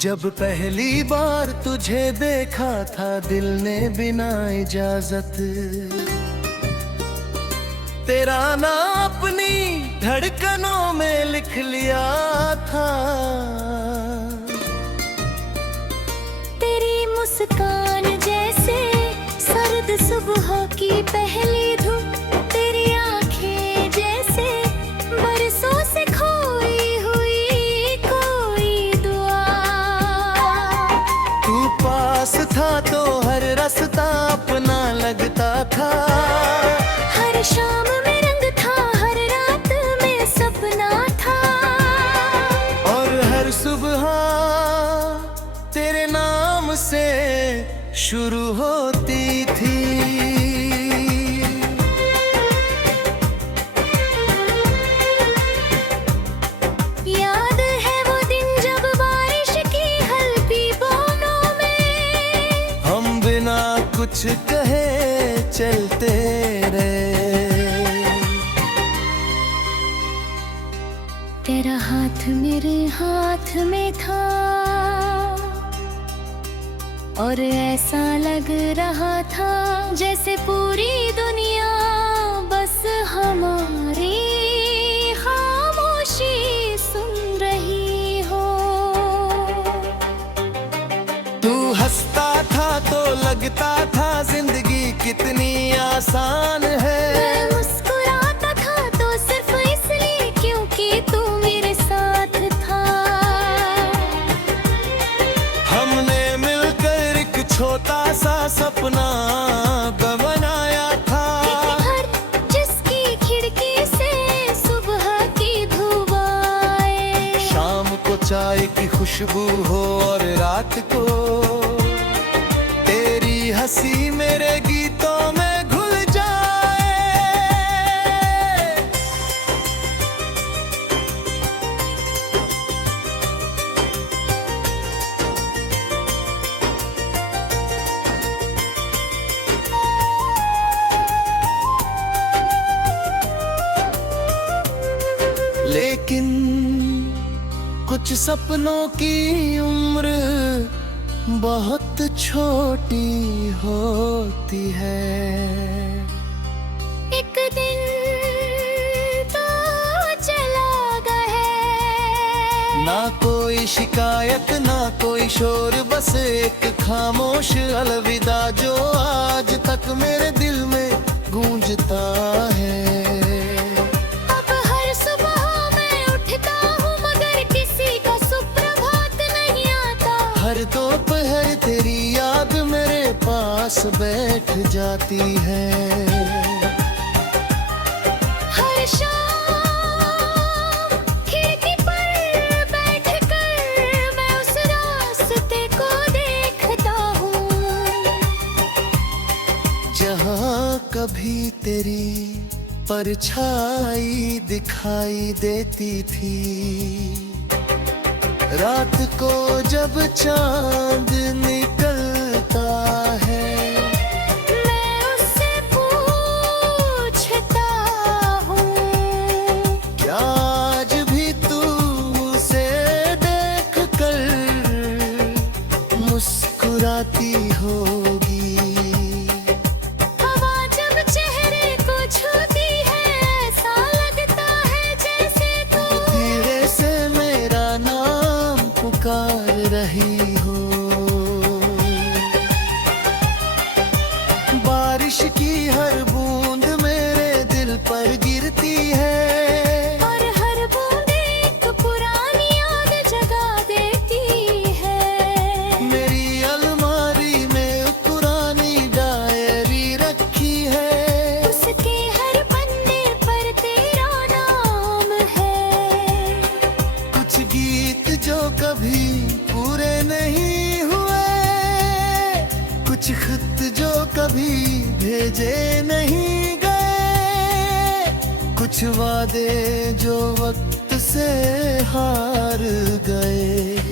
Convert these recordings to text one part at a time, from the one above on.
जब पहली बार तुझे देखा था दिल ने बिना इजाजत तेरा नाम अपनी धड़कनों में लिख लिया था। तेरी मुस्कान जैसे सर्द सुबह की पहली धूप, तेरी आंखें जैसे बरसों से खोई हुई कोई दुआ। तू पास था तो हर रास्ता अपना लगता था, हर शाम में रंग था, हर रात में सपना था, और हर सुबह तेरे नाम से शुरू होती थी। याद है वो दिन जब बारिश की हल्की बूंदों में हम बिना कुछ कहे चलते रहे। तेरा हाथ मेरे हाथ में था और ऐसा लग रहा था जैसे पूरी दुनिया बस हमारी खामोशी सुन रही हो। तू हंसता था तो लगता था जिंदगी कितनी आसान है। मैं मुस्कुराता था तो सिर्फ इसलिए क्योंकि तू मेरे साथ था। हमने मिलकर एक छोटा सा सपना बनाया था, जिसकी खिड़की से सुबह की धूप आए। शाम को चाय की खुशबू हो और रात को तेरी हंसी मेरे गीतों में घुल जाए। लेकिन कुछ सपनों की उम्र बहुत छोटी होती है। एक दिन तो चला गया, ना कोई शिकायत ना कोई शोर, बस एक खामोश अलविदा जो आज तक मेरे दिल में गूंजता है। अब हर सुबह मैं उठता हूँ मगर किसी का सुप्रभात नहीं आता। हर दोपहर तेरी याद मेरे पास बैठ जाती है। हर शाम खिड़की पर बैठकर मैं उस रास्ते को देखता हूँ जहाँ कभी तेरी परछाई दिखाई देती थी। रात को जब चांद निकलता है, मैं उससे पूछता हूँ क्या आज भी तू उसे देख कर मुस्कुराती होगी। हवा जब चेहरे को छूती है ऐसा लगता है जैसे तू धीरे से मेरा नाम पुकार रही हो। बारिश की हर बूंद मेरे दिल पर गिरती है, और हर बूंद एक पुरानी याद जगा देती है। मेरी अलमारी में पुरानी डायरी रखी है, उसके हर पन्ने पर तेरा नाम है। कुछ गीत जो कभी पूरे नहीं हुए, कुछ खत जो कभी भेजे नहीं गए, कुछ वादे जो वक्त से हार गए।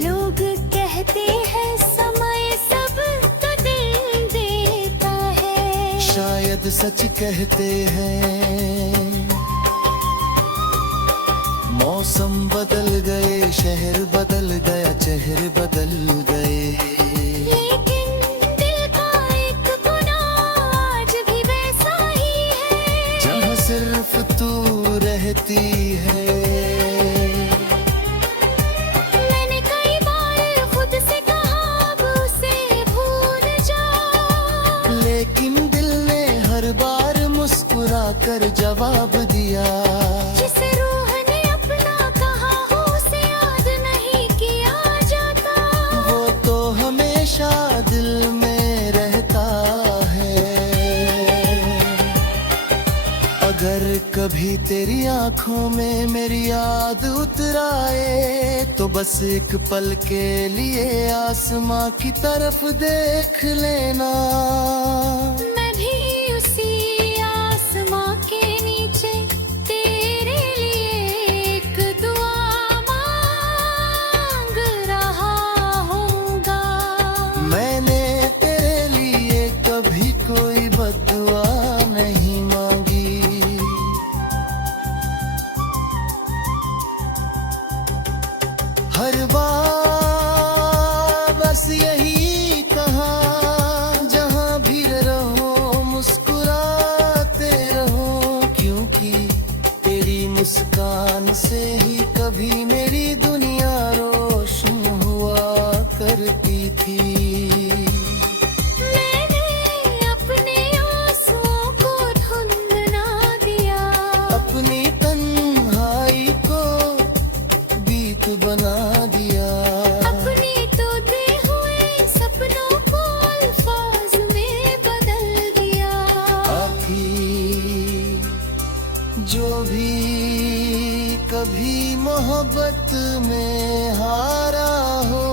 लोग कहते हैं समय सब तो दिल देता है, शायद सच कहते हैं। मौसम बदल गए, शहर बदल गया, चेहरे बदल गए, लेकिन दिल का एक कोना आज भी वैसा ही है, जहाँ सिर्फ तू रहती है। मैंने कई बार खुद से कहा अब उसे भूल जा, लेकिन दिल ने हर बार मुस्कुरा कर जवाब दिया। जिसे रूह ने अपना कहा हो उसे याद नहीं किया जाता, वो तो हमेशा दिल में रहता है। अगर कभी तेरी आंखों में मेरी याद उतर आए, तो बस एक पल के लिए आसमां की तरफ देख लेना। मैं भी उसी आसमां के नीचे तेरे लिए एक दुआ मांग रहा होऊंगा। मैंने तेरे लिए कभी कोई बद्दुआ नहीं मांगी। हर बार बस यही कहा, जहाँ भी रहो मुस्कुराते रहो, क्योंकि तेरी मुस्कान से ही कभी मेरी दुनिया रोशन हुआ करती थी। मैंने अपने आंसुओं को धुंध ना दिया, अपनी तन्हाई को गीत बना दिया, अपनी तोड़े हुए सपनों को अल्फाज में बदल दिया। आखिर जो भी कभी मोहब्बत में हारा हो,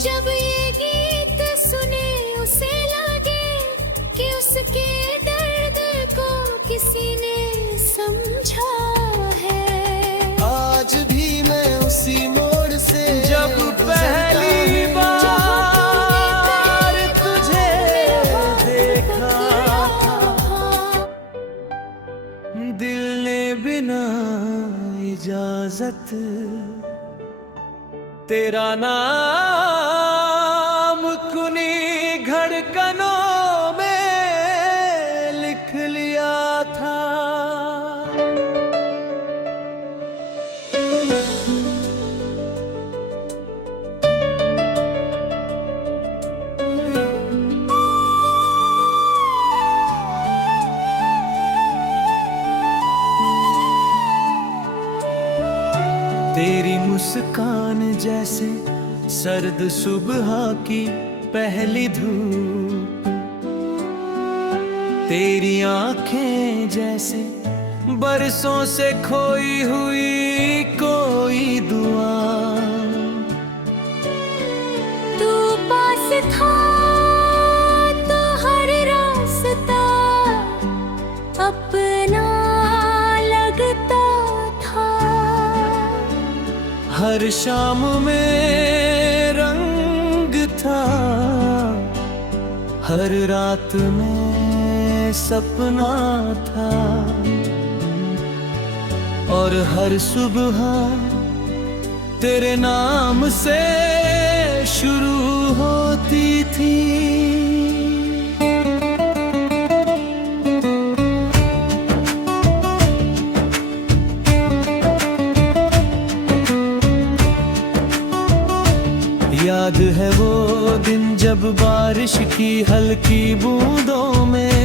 जब ये गीत सुने उसे लगे कि उसके दर्द को किसी ने समझा है। आज भी मैं उसी मोड़ से जब पहली बार तुझे देखा था, दिल ने बिना इजाजत तेरा नाम कुनी धड़कनों में लिख लिया था। तेरी मुस्कान जैसे सर्द सुबह की पहली धूप, तेरी आंखें जैसे बरसों से खोई हुई कोई दुआ। तू पास था तो हर रास्ता अपना लगता था, हर शाम में रंग था, हर रात में सपना था, और हर सुबह तेरे नाम से शुरू होती थी। याद है वो दिन जब बारिश की हल्की बूंदों में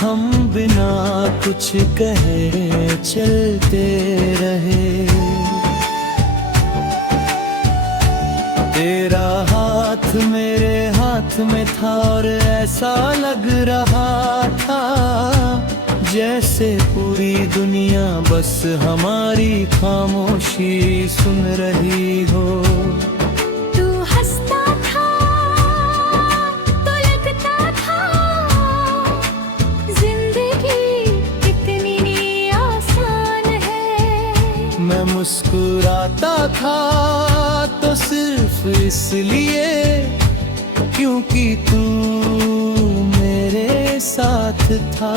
हम बिना कुछ कहे चलते रहे। तेरा हाथ मेरे हाथ में था और ऐसा लग रहा था जैसे पूरी दुनिया बस हमारी खामोशी सुन रही हो। तू हंसता था तो लगता था जिंदगी कितनी आसान है। मैं मुस्कुराता था तो सिर्फ इसलिए क्योंकि तू मेरे साथ था।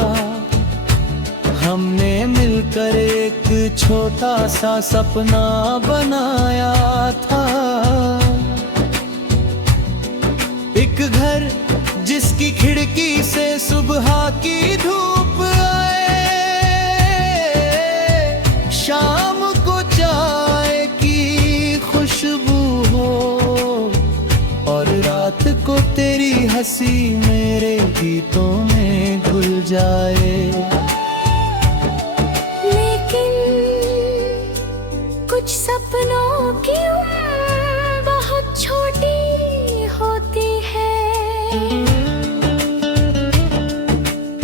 हमने मिलकर एक छोटा सा सपना बनाया था। एक घर जिसकी खिड़की से सुबह की धूप आए, शाम को चाय की खुशबू हो, और रात को तेरी हंसी मेरे गीतों में घुल जाए। लेकिन कुछ सपनों की उम्र बहुत छोटी होती है।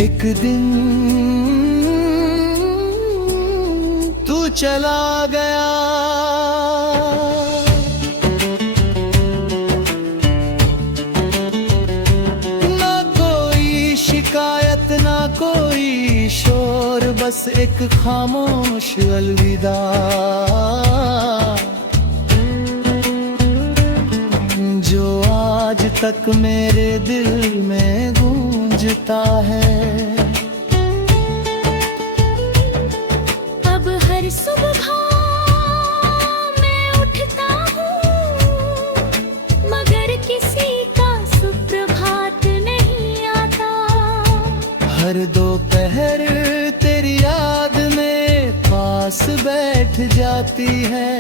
एक दिन तू चला गया, शिकायत ना कोई शोर, बस एक खामोश अलविदा। जो आज तक मेरे दिल में गूंजता है। अब हर सुबह मैं उठता हूँ, मगर किसी का सुप्रभात नहीं आता। हर दोपहर तेरी याद में पास बैठ जाती है।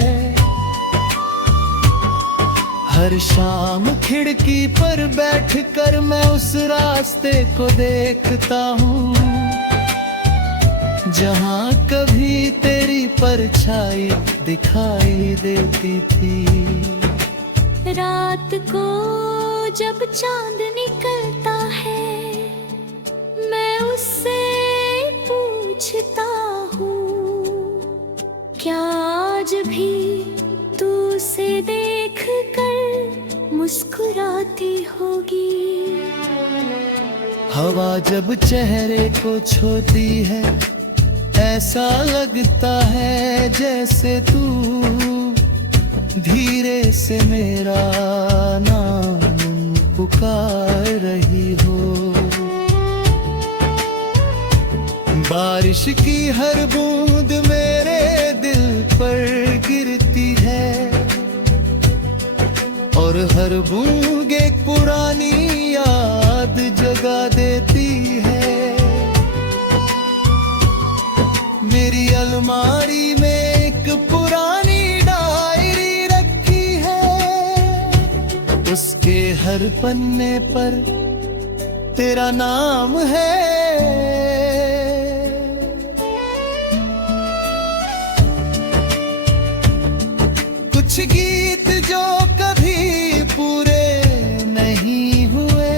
हर शाम खिड़की पर बैठकर मैं उस रास्ते को देखता हूँ, जहाँ कभी तेरी परछाई दिखाई देती थी। रात को जब चांद निकलता है, मैं उससे पूछता हूँ, क्या आज भी तू उसे देख कर मुस्कुराती होगी। हवा जब चेहरे को छूती है, ऐसा लगता है जैसे तू धीरे से मेरा नाम पुकार रही हो। बारिश की हर बूंद मेरे दिल पर गिरती है, और हर बूंद एक पुरानी याद जगा देती है। मेरी अलमारी में एक पुरानी डायरी रखी है, उसके हर पन्ने पर तेरा नाम है। कुछ गीत जो कभी पूरे नहीं हुए,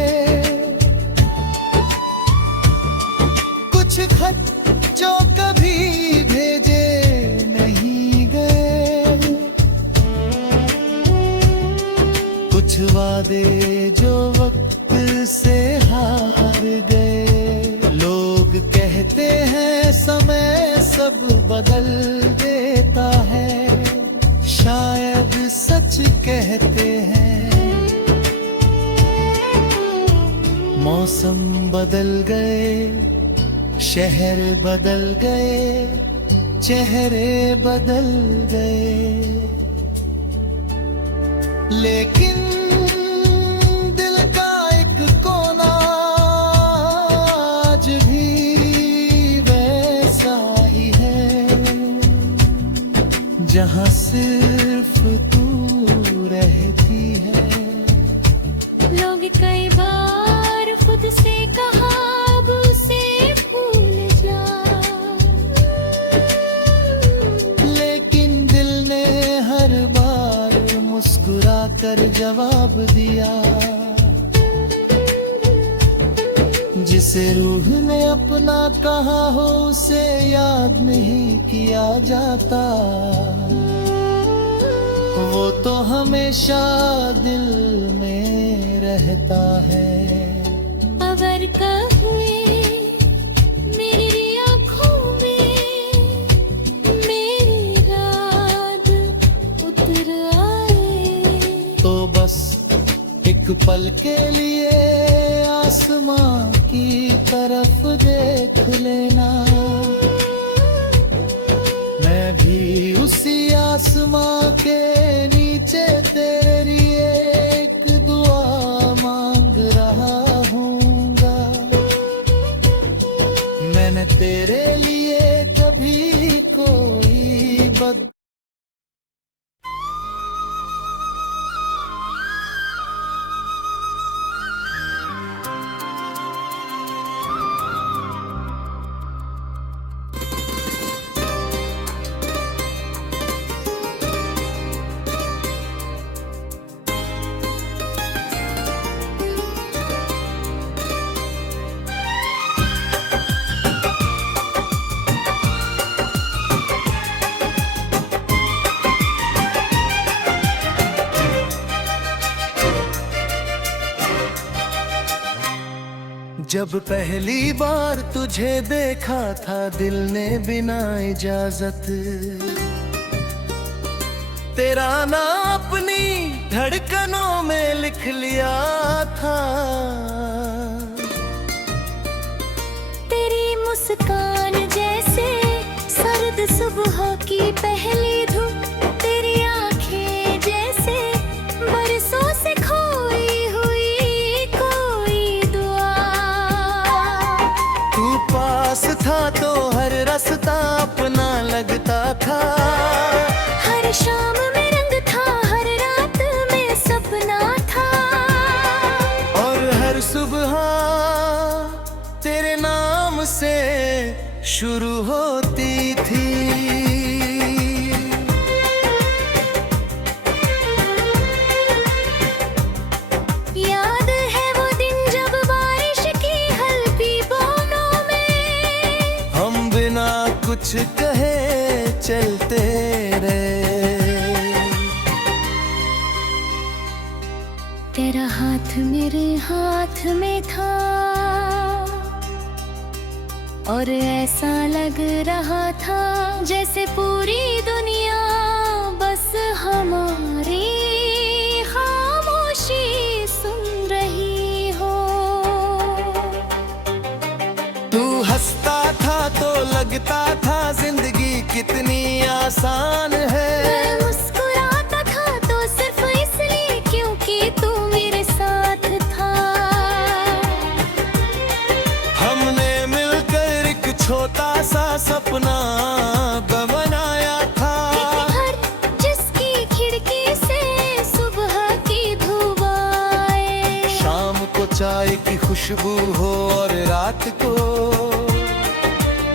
कुछ खत जो कभी भेजे नहीं गए, कुछ वादे जो वक्त से हार गए। लोग कहते हैं समय सब बदल देता है, शायद सच कहते हैं। मौसम बदल गए, शहर बदल गए, चेहरे बदल गए, लेकिन दिल का एक कोना आज भी वैसा ही है, जहाँ सिर्फ तू रहती है। लोग कई बार खुद से कहा अब उसे भूल जा, लेकिन दिल ने हर बार मुस्कुरा कर जवाब दिया। जिसे रूह ने अपना कहा हो उसे याद नहीं किया जाता, वो तो हमेशा दिल में रहता है। अगर कहुए मेरी आँखों में मेरी रात उतर आए, तो बस एक पल के लिए आसमां की तरफ देख लेना। आसमां के नीचे तेरे लिए एक दुआ मांग रहा हूँगा। मैंने तेरे लिए कभी कोई बद जब पहली बार तुझे देखा था दिल ने बिना इजाजत तेरा नाम अपनी धड़कनों में लिख लिया था। तेरी मुस्कान जैसे सर्द सुबह की पहली धूप, तेरी आंखें जैसे बरसों से खोई हुई कोई दुआ। तू पास था तो हर रास्ता अपना लगता था। हर शाम में रंग था, हर रात में सपना था। और हर सुबह तेरे नाम से शुरू होती थी। याद है वो दिन जब बारिश की हल्की बूंदों में हम बिना कुछ कहे चलते रहे। तेरा हाथ मेरे हाथ में था और ऐसा लग रहा था जैसे पूरी दुनिया बस हमारी खामोशी सुन रही हो। तू हंसता था तो लगता था जिंदगी कितनी आसान है। मैं मुस्कुराता था तो सिर्फ इसलिए क्योंकि तू मेरे साथ था। हमने मिलकर एक छोटा सा सपना बनाया था। हर जिसकी खिड़की से सुबह की धूप आए, शाम को चाय की खुशबू हो और रात को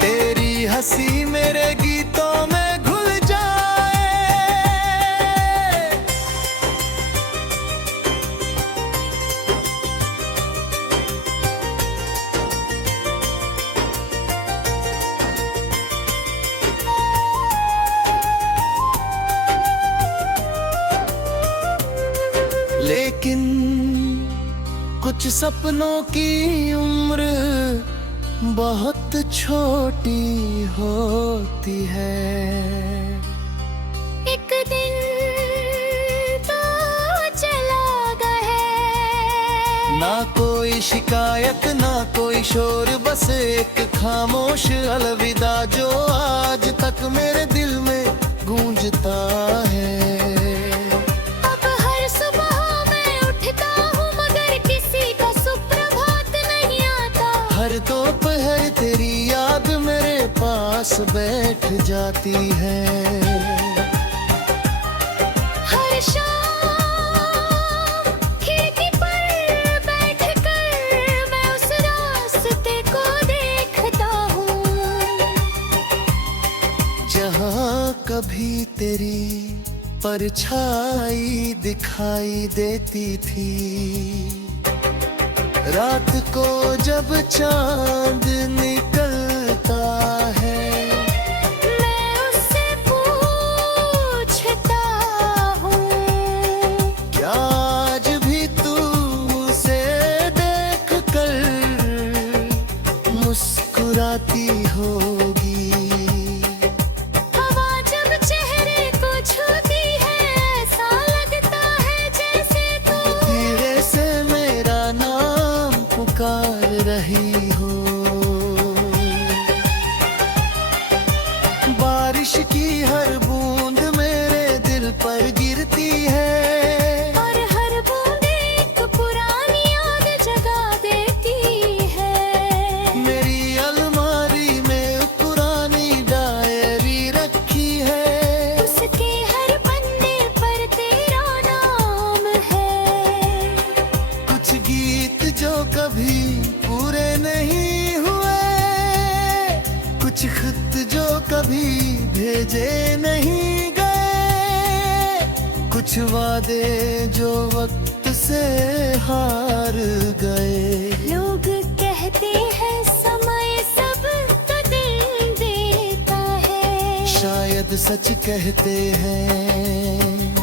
तेरी हंसी मेरे गीतों में घुल जाए। लेकिन कुछ सपनों की उम्र बहुत छोटी होती है। एक दिन तो चला गया। ना कोई शिकायत ना कोई शोर, बस एक खामोश अलविदा जो आज तक मेरे दिल में गूंजता है। अब हर सुबह मैं उठता हूँ मगर किसी का सुप्रभात नहीं आता। हर दोपहर तेरी याद मेरे पास बैठ जाती है। हर शाम खिड़की पर बैठकर मैं उस रास्ते को देखता हूँ जहाँ कभी तेरी परछाई दिखाई देती थी। रात को जब चांद निकलता है, मैं उससे पूछता हूँ क्या आज भी तू उसे देख कर मुस्कुराती होगी। हवा जब चेहरे को छूती है ऐसा लगता है जैसे तू धीरे से मेरा नाम पुकार रही हो। बारिश की हर बूंद मेरे भेजे नहीं गए, कुछ वादे जो वक्त से हार गए। लोग कहते हैं समय सब का दिल देता है, शायद सच कहते हैं।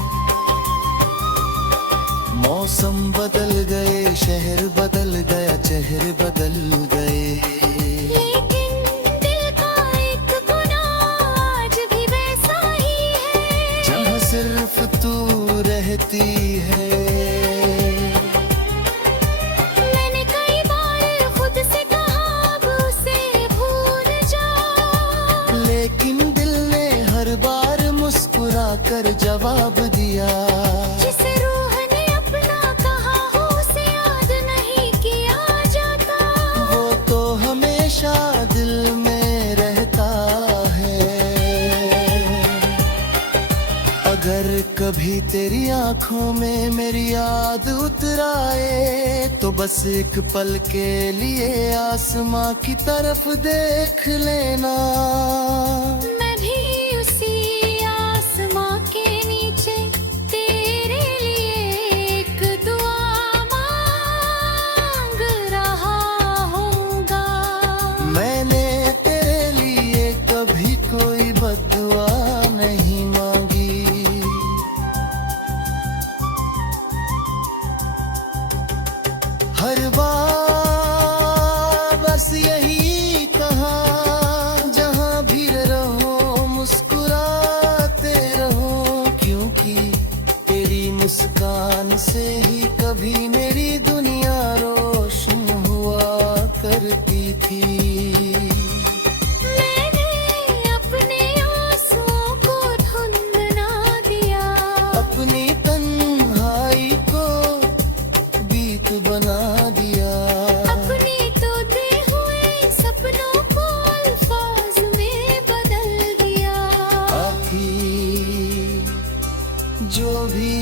मौसम बदल गए, शहर बदल गया, चेहरे बदल गए, लेकिन दिल का एक कोना आज भी वैसा ही है, जहाँ सिर्फ तू रहती है। मैंने कई बार खुद से कहा अब उसे भूल जा, लेकिन दिल ने हर बार मुस्कुरा कर जवाब दिया। जिसे रूह ने अपना कहा हो उसे याद नहीं किया जाता, वो तो हमेशा दिल में रहता है। अगर कभी तेरी आंखों में मेरी याद उतर आए, तो बस एक पल के लिए आसमां की तरफ देख लेना। मैं भी उसी आसमां के नीचे तेरे लिए एक दुआ मांग रहा होऊंगा। मैंने तेरे लिए कभी कोई बद्दुआ नहीं मांगी। हर बार बस यही कहा, जहाँ भी रहो मुस्कुराते रहो, क्योंकि तेरी मुस्कान से ही कभी मेरी दुनिया रोशन हुआ करती थी। मैंने अपने आंसुओं को धुंध ना दिया, अपनी तन्हाई को बीत बना दिया। अपनी तोड़े हुए सपनों को अल्फाज में बदल दिया। आखिर जो भी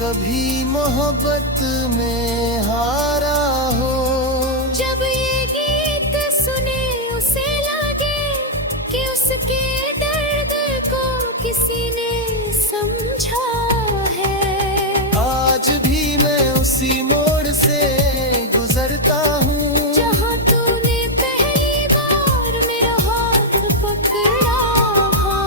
कभी मोहब्बत में हारा हो, जब ये गीत सुने उसे लगे कि उसके दर्द को किसी ने समझा है। आज भी मैं उसी मोड़ से गुजरता हूँ, जहाँ तूने पहली बार मेरा हाथ पकड़ा था।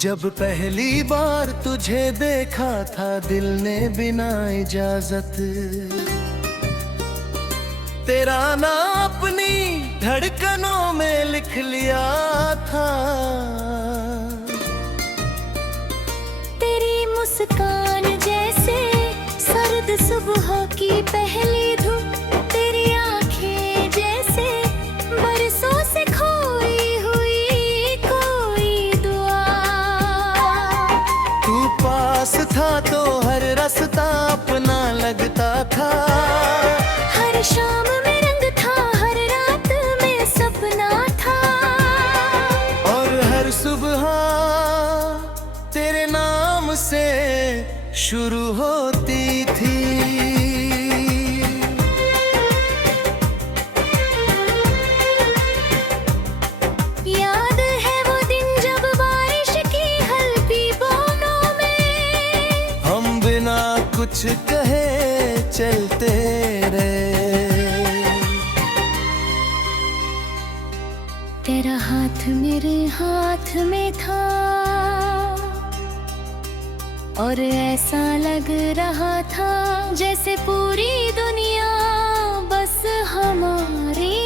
जब पहली बार तुझे देखा था दिल ने बिना इजाजत तेरा नाम अपनी धड़कनों में लिख लिया था। तेरी मुस्कान जैसे सर्द सुबह की पहली धूप, तेरी आंखें जैसे बरसों से खोई हुई कोई दुआ। तू पास था तो हर रास्ता अपना लगता था, हर शाम में रंग था, हर रात में सपना था, और हर सुबह तेरे नाम से शुरू होती थी। याद है वो दिन जब बारिश की हल्की बूंदों में हम बिना कुछ कहे चलते रहे। तेरा हाथ मेरे हाथ में था और ऐसा लग रहा था जैसे पूरी दुनिया बस हमारी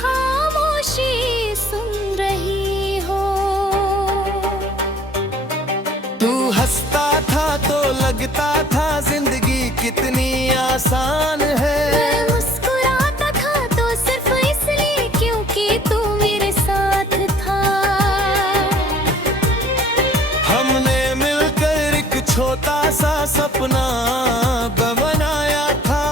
खामोशी सुन रही हो। तू हंसता था तो लगता था जिंदगी कितनी आसान है, मैं मुस्कुराता था तो सपना बनाया था।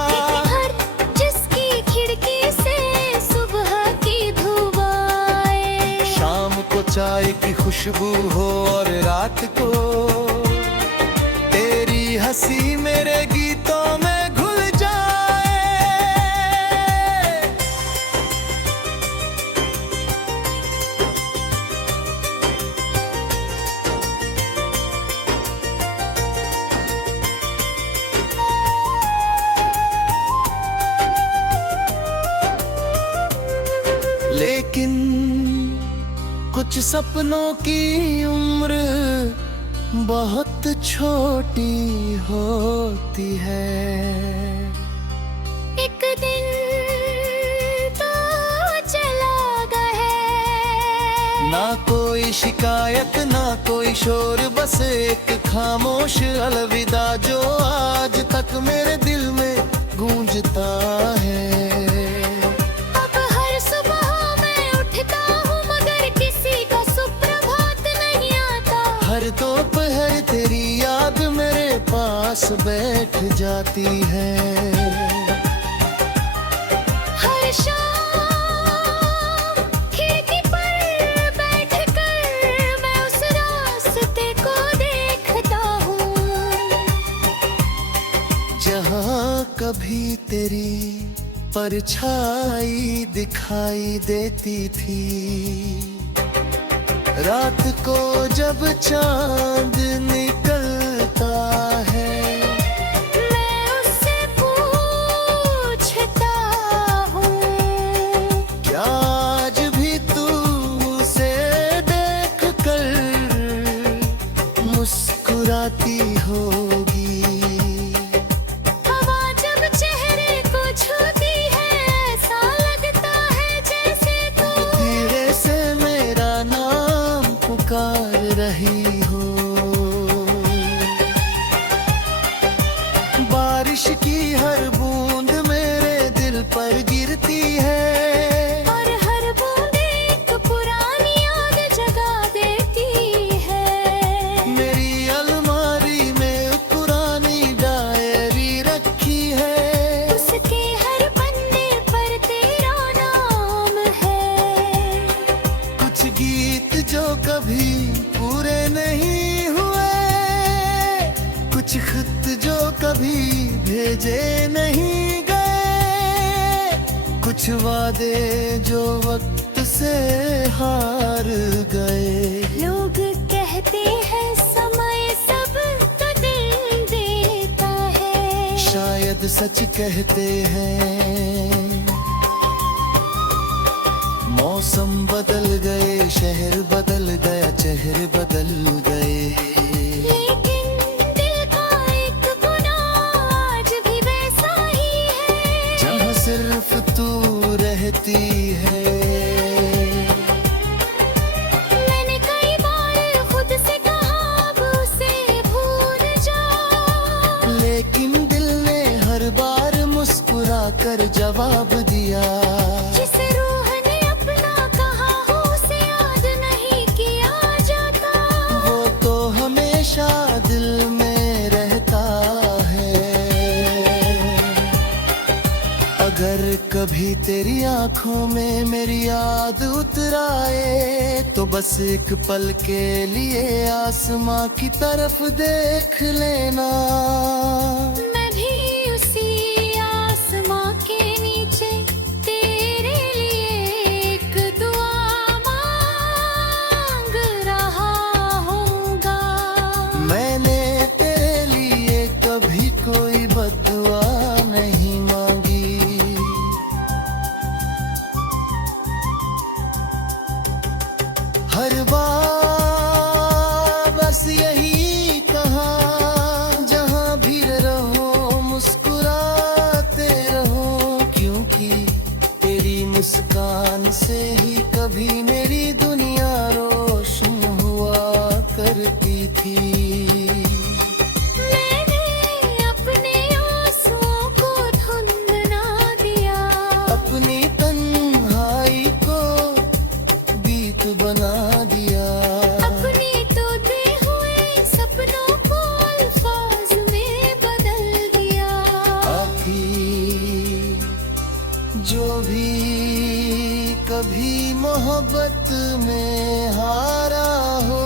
हर जिसकी खिड़की से सुबह की धूप आए, शाम को चाय की खुशबू हो और रात को तेरी हंसी मेरे गीतों में घुल जाए। लेकिन कुछ सपनों की उम्र बहुत छोटी होती है। एक दिन तो चला गया, ना कोई शिकायत ना कोई शोर, बस एक खामोश अलविदा जो आज तक मेरे दिल में गूंजता है। अब हर सुबह मैं उठता हूँ मगर किसी का सुप्रभात नहीं आता। हर दोपहर तेरी याद मेरे पास बैठ जाती है। हर शाम खिड़की पर बैठकर मैं उस रास्ते को देखता हूँ, जहाँ कभी तेरी परछाई दिखाई देती थी। रात को जब चांद निकलता है, मैं उससे पूछता हूँ, क्या आज भी तू उसे देख कर मुस्कुराती होगी। हवा जब चेहरे को छूती है ऐसा लगता है जैसे तू धीरे से मेरा नाम पुकार रही हो। बारिश की हर बूंद मेरे दिल पर गिरती है, और हर बूंद एक पुरानी याद जगा देती है। मेरी अलमारी में पुरानी डायरी रखी है, उसके हर पन्ने पर तेरा नाम है। कुछ गीत जो कभी पूरे नहीं हुए, कुछ खत जो कभी भेजे नहीं गए, कुछ वादे जो वक्त से हार गए। लोग कहते हैं समय सब तो दिल देता है, शायद सच कहते हैं। मौसम बदल गए, शहर बदल गया, चेहरे बदल गए, लेकिन दिल का एक कोना आज भी वैसा ही है, जहाँ सिर्फ तू रहती है। मैंने कई बार खुद से कहा अब उसे भूल जा, लेकिन दिल ने हर बार मुस्कुरा कर जवाब दिया। जिस रूह ने अपना कहा हो उसे याद नहीं किया जाता। वो तो हमेशा दिल में रहता है। अगर कभी तेरी आंखों में मेरी याद उतर आए, तो बस एक पल के लिए आसमां की तरफ देख लेना। मैं भी उसी आसमां के नीचे तेरे लिए एक दुआ मांग रहा होऊंगा। मैंने तेरे लिए कभी कोई बददुआ नहीं मांगी। हर बार बस यही कहा, जहाँ भी रहो मुस्कुराते रहो, क्योंकि तेरी मुस्कान से ही कभी मेरी दुनिया रोशन हुआ करती थी। मैंने अपने मोहब्बत में हारा हो